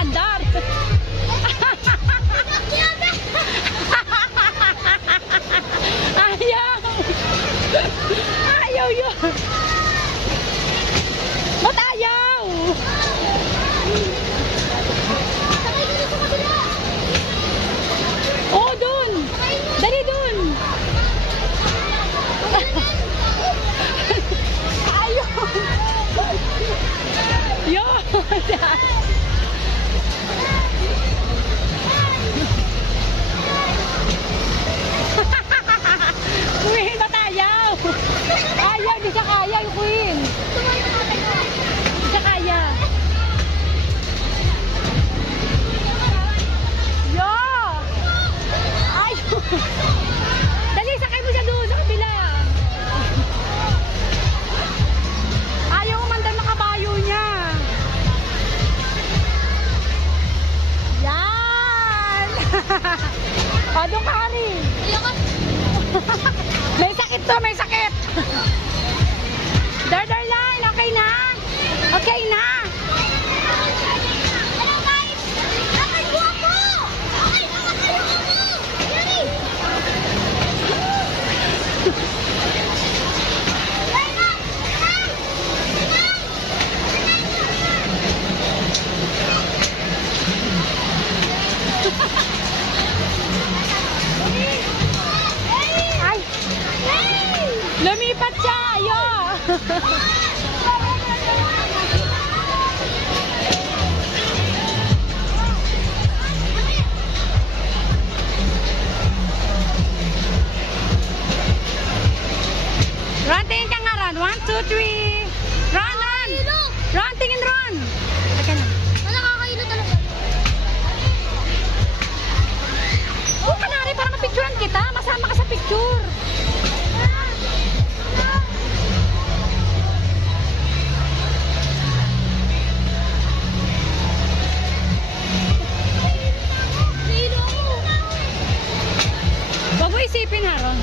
Andar. Ayaw. Ayaw yun. Ba't ayaw? Oh, dun. Dali dun. Ayaw. Yun. Queen, ba't ayaw? Ayaw, di siya kaya yung Queen. Di siya kaya. Yo! Ayaw. Dali, sakay mo siya doon sa kabila. Ayaw umandar ng kabayo niya. Yan! O, doon ka, Hari. May sakit to, may sakit. Dar line, okay na? Okay na. Hello guys! Nakaligo ako! Okay, nakaligo ako! Yari! Ay! Lumipat siya, ayo! Run, tingin ka nga, run. 1, 2, 3. Run, run! Run, tingin, run! Teka na. Nakakahilo talaga. Oh, kanari, para mapicturean kita. Masama ka sa picture. Huwag mo isipin, Haron.